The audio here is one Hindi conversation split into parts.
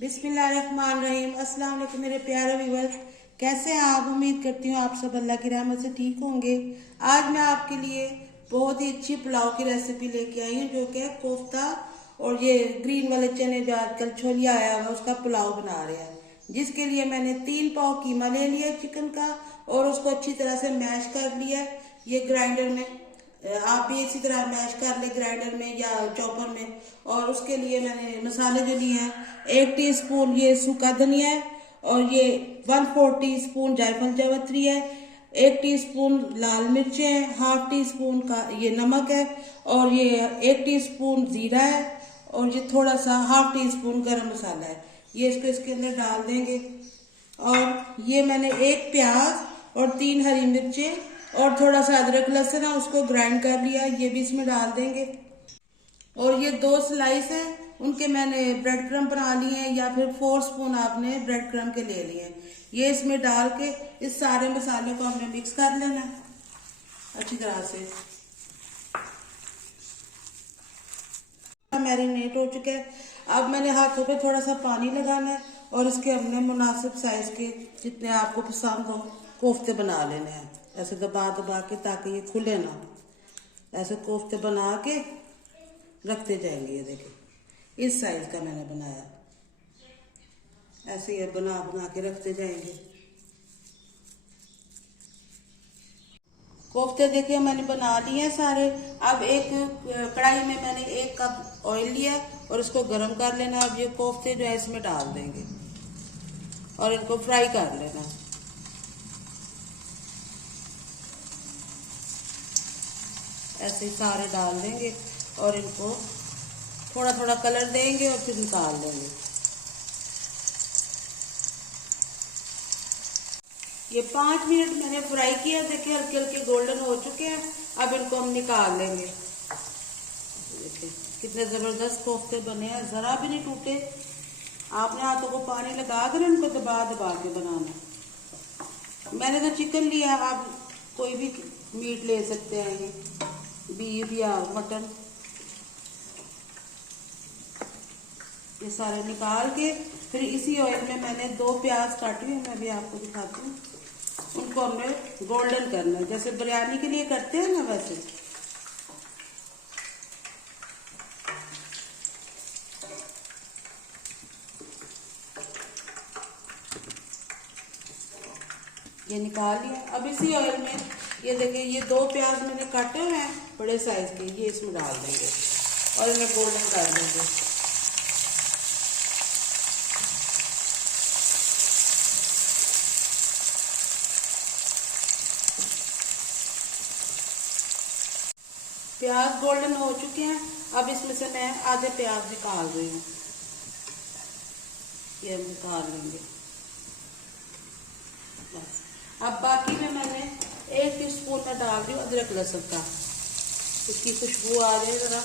बिस्मिल्लाहिर्रहमानिर्रहीम। अस्सलाम वालेकुम मेरे प्यारे व्यूअर्स, कैसे हैं आप? उम्मीद करती हूँ आप सब अल्लाह की रहमत से ठीक होंगे। आज मैं आपके लिए बहुत ही अच्छी पुलाव की रेसिपी लेके आई हूँ, जो कि है कोफ्ता और ये ग्रीन वाले चने जो आजकल छोलिया आया हुआ उसका पुलाव बना रहे हैं। जिसके लिए मैंने 3 पाव कीमा ले लिया चिकन का और उसको अच्छी तरह से मैश कर लिया। ये ग्राइंडर में आप भी इसी तरह मैश कर ले, ग्राइंडर में या चॉपर में। और उसके लिए मैंने मसाले जो लिए हैं, 1 टीस्पून ये सूखा धनिया है और ये 1/4 टीस्पून जायफल जावित्री है, 1 टीस्पून लाल मिर्च है, ½ टीस्पून का ये नमक है और ये 1 टीस्पून जीरा है और ये थोड़ा सा ½ टीस्पून गरम मसाला है। ये इसको इसके अंदर डाल देंगे। और ये मैंने 1 प्याज और 3 हरी मिर्चें और थोड़ा सा अदरक लहसुन है उसको ग्राइंड कर लिया, ये भी इसमें डाल देंगे। और ये 2 स्लाइस हैं, उनके मैंने ब्रेड क्रम्ब बना लिए हैं या फिर 4 स्पून आपने ब्रेड क्रम्ब के ले लिए हैं। ये इसमें डाल के इस सारे मसाले को हमने मिक्स कर लेना है अच्छी तरह से। मैरिनेट हो चुके हैं। अब मैंने हाथों पे थोड़ा सा पानी लगाना है और इसके हमने मुनासिब साइज के जितने आपको पसंद हो कोफ्ते बना लेने हैं, ऐसे दबा दबा के ताकि ये खुले ना। ऐसे कोफ्ते बना के रखते जाएंगे। ये देखिए इस साइज का मैंने बनाया, ऐसे ये बना बना के रखते जाएंगे। कोफ्ते देखिए मैंने बना लिए हैं सारे। अब एक कढ़ाई में मैंने 1 कप ऑयल लिया और इसको गर्म कर लेना। अब ये कोफ्ते जो है इसमें डाल देंगे और इनको फ्राई कर लेना। ऐसे ही सारे डाल देंगे और इनको थोड़ा थोड़ा कलर देंगे और फिर निकाल लेंगे। ये 5 मिनट मैंने फ्राई किया, देखिए हल्के हल्के गोल्डन हो चुके हैं। अब इनको हम निकाल लेंगे। देखिए कितने जबरदस्त कोफ्ते बने हैं, जरा भी नहीं टूटे। आपने हाथों को पानी लगा कर इनको दबा दबा के बनाना। मैंने तो चिकन लिया, आप कोई भी मीट ले सकते हैं, ये बीफ या मटन। ये सारे निकाल के फिर इसी ऑयल में मैंने 2 प्याज काटी है, मैं भी आपको दिखाती हूँ। उनको हमने गोल्डन करना है, जैसे बिरयानी के लिए करते हैं ना वैसे। ये निकाल लिया। अब इसी ऑयल में ये देखिए ये 2 प्याज मैंने काटे हुए हैं बड़े साइज के, ये इसमें डाल देंगे और इन्हें गोल्डन कर देंगे। प्याज गोल्डन हो चुके हैं। अब इसमें से मैं आधे प्याज निकाल रही हूँ, ये निकाल लेंगे बस। अब बाकी में मैंने 1 टीस्पून में डाल रही हूँ अदरक लहसुन का, इसकी खुशबू आ रही है जरा।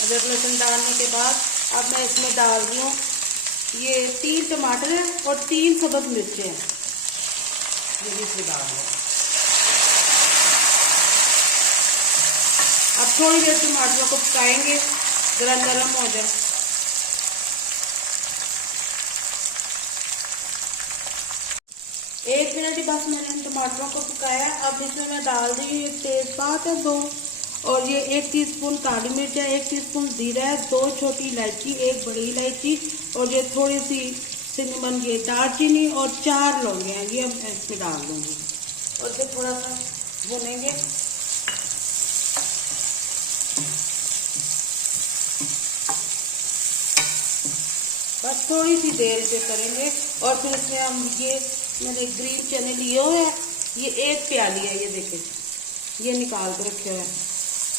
अदरक लहसुन डालने के बाद अब मैं इसमें डाल रही हूँ ये 3 टमाटर हैं और 3 सब्ज मिर्चें हैं, ये भी इसमें डाल दें। अब थोड़ी देर टमाटरों को पकाएंगे, जरा नरम हो जाए। एक मिनट ही बस मैंने इन टमाटरों को पकाया। अब इसमें मैं डाल दी तेजपात है 2 और ये 1 टीस्पून काली मिर्च है, 1 टीस्पून जीरा है, 2 छोटी इलायची, 1 बड़ी इलायची और ये थोड़ी सी सिनेमन, ये दालचीनी और 4 लौंगे हैं, ये हम इसमें डाल दूंगी और फिर थोड़ा सा भूनेंगे। बस थोड़ी सी देर से करेंगे और फिर इसमें हम ये मैंने ग्रीन चने लिए हुए हैं, ये 1 प्याली है, ये देखें ये निकाल के रखे हुए हैं,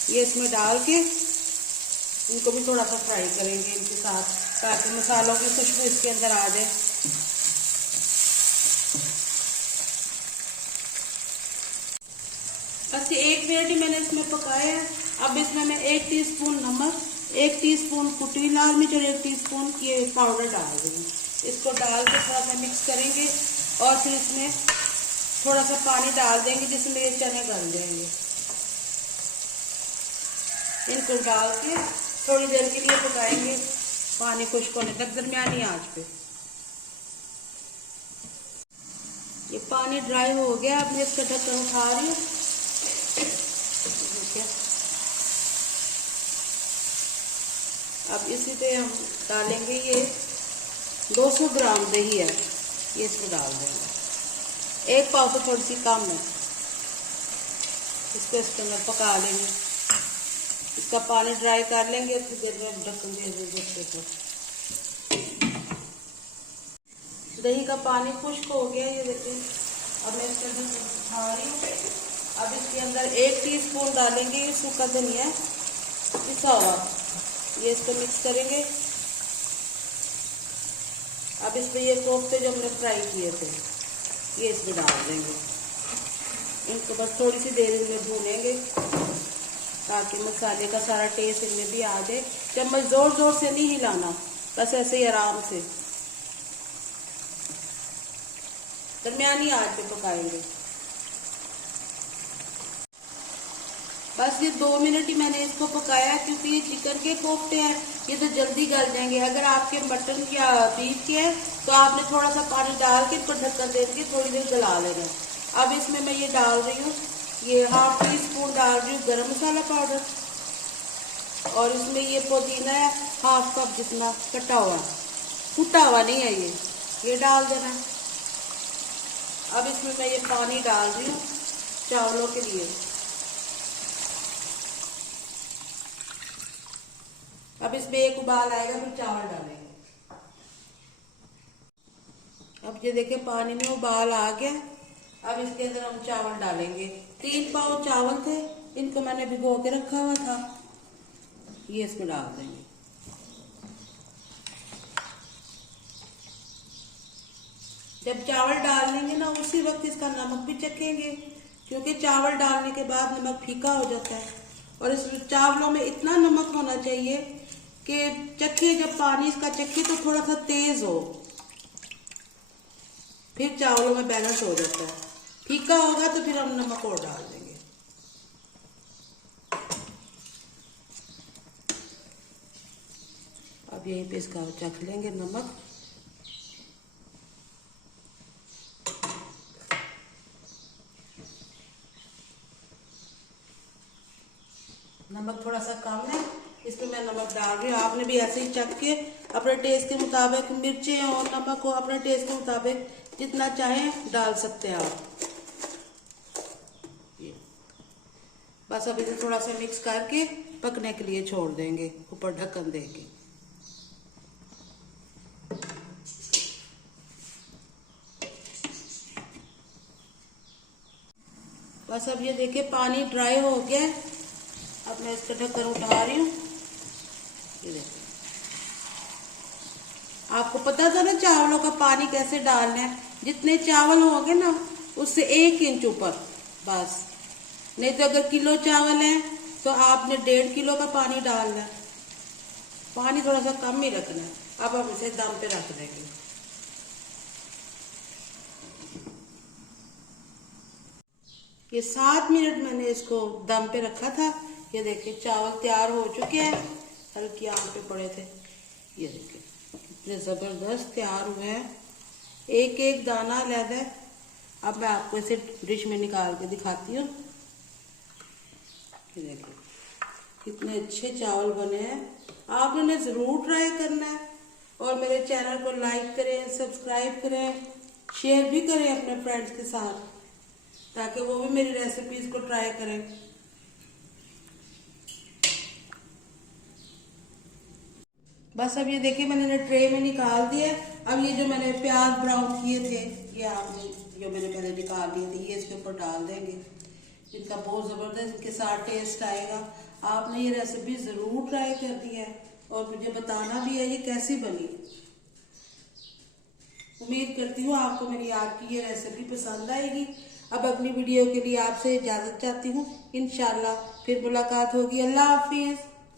ये इसमें डाल के इनको भी थोड़ा सा फ्राई करेंगे इनके साथ, ताकि मसालों की खुशबू इसके अंदर आ जाए। बस 1 मिनट ही मैंने इसमें पकाया है। अब इसमें मैं 1 टीस्पून नमक, 1 टीस्पून कुटी लाल मिर्च और 1 टीस्पून ये पाउडर डाल दूँगी। इसको डाल के थोड़ा सा मिक्स करेंगे और फिर इसमें थोड़ा सा पानी डाल देंगे जिसमें ये चने गल जाएंगे। इनको डाल के थोड़ी देर के लिए पकाएंगे, पानी खुश्क होने तक दरमियानी आंच पे। ये पानी ड्राई हो गया, अब मैं इसका ढक्कन उठा रही हूँ। अब इसी पे हम डालेंगे ये 200 ग्राम दही है, ये इसमें डाल देंगे। 1 पाव से थोड़ी सी कम है। इसको इसके अंदर पका लेंगे, इसका पानी ड्राई कर लेंगे। उतनी देर में ढक्कन दे देंगे इसके ऊपर। दही का पानी खुश्क हो गया, ये देखिए। अब मैं इसके अंदर उठा रही हूँ। अब इसके अंदर 1 टीस्पून डालेंगे ये सूखा धनिया पिसा हुआ, ये इसको मिक्स करेंगे। अब इसमें ये कोफ्ते जो हमने फ्राई किए थे ये इसमें डाल देंगे। इनको बस थोड़ी सी देर इनमें भूनेंगे ताकि मसाले का सारा टेस्ट इनमें भी आ जाए। चम्मच जोर जोर से नहीं हिलाना, बस ऐसे ही आराम से दरमियानी आंच पे पकाएंगे। बस ये 2 मिनट ही मैंने इसको पकाया, क्योंकि ये चिकन के कोफ्ते हैं, ये तो जल्दी गल जाएंगे। अगर आपके मटन या बीफ के हैं तो आपने थोड़ा सा पानी डाल के इनको ढक्कन दे के थोड़ी देर गला लेना। अब इसमें मैं ये डाल रही हूँ, ये 1/2 टीस्पून डाल रही हूँ गरम मसाला पाउडर, और इसमें ये पुदीना है 1/2 कप जितना कटा हुआ, कुटा हुआ नहीं है, ये डाल देना है। अब इसमें मैं ये पानी डाल रही हूँ चावलों के लिए। अब इसमें एक उबाल आएगा, फिर चावल डालेंगे। अब ये देखिए पानी में उबाल आ गया। अब इसके अंदर हम चावल डालेंगे। 3 पाव चावल थे, इनको मैंने भिगो के रखा हुआ था, ये इसमें डाल देंगे। जब चावल डाल लेंगे ना, उसी वक्त इसका नमक भी चखेंगे, क्योंकि चावल डालने के बाद नमक फीका हो जाता है। और इस चावलों में इतना नमक होना चाहिए कि चखे, जब पानी इसका चखे तो थोड़ा सा तेज हो, फिर चावलों में बैलेंस हो जाता है। फीका होगा तो फिर हम नमक और डाल देंगे। अब यहीं पे इसका चख लेंगे नमक। नमक थोड़ा सा कम है, इसमें मैं नमक डाल रही हूँ। आपने भी ऐसे ही चख के अपने टेस्ट के मुताबिक, मिर्चें और नमक को अपने टेस्ट के मुताबिक जितना चाहें डाल सकते हैं आप। बस अब इसे थोड़ा सा मिक्स करके पकने के लिए छोड़ देंगे, ऊपर ढक्कन देके। बस अब ये देखिए पानी ड्राई हो गया है। अब मैं इसका ढक्कन उठा रही हूँ। ये देखिए, आपको पता था ना चावलों का पानी कैसे डालना है। जितने चावल होंगे ना, उससे 1 इंच ऊपर बस। नहीं तो अगर किलो चावल है तो आपने 1.5 किलो का पानी डालना है। पानी थोड़ा सा कम ही रखना है। अब हम इसे दम पे रख देंगे। ये 7 मिनट मैंने इसको दम पे रखा था। ये देखिए चावल तैयार हो चुके हैं, हल्की आंच पे पड़े थे। ये देखिए कितने जबरदस्त तैयार हुए हैं, एक एक दाना अलग है। अब मैं आपको इसे डिश में निकाल के दिखाती हूँ। ये देखिए कितने अच्छे चावल बने हैं। आपने इन्हें जरूर ट्राई करना है, और मेरे चैनल को लाइक करें, सब्सक्राइब करें, शेयर भी करें अपने फ्रेंड्स के साथ, ताकि वो भी मेरी रेसिपीज को ट्राई करें। बस अब ये देखिए मैंने ट्रे में निकाल दिया। अब ये जो मैंने प्याज ब्राउन किए थे, ये आपने जो मैंने पहले निकाल लिए थे, ये इसके ऊपर डाल देंगे। इनका बहुत जबरदस्त इनके साथ टेस्ट आएगा। आपने ये रेसिपी जरूर ट्राई करनी है और मुझे बताना भी है ये कैसी बनी। उम्मीद करती हूँ आपको मेरी आज की ये रेसिपी पसंद आएगी। अब अगली वीडियो के लिए आपसे इजाजत चाहती हूँ। इंशाल्लाह फिर मुलाकात होगी। अल्लाह हाफिज।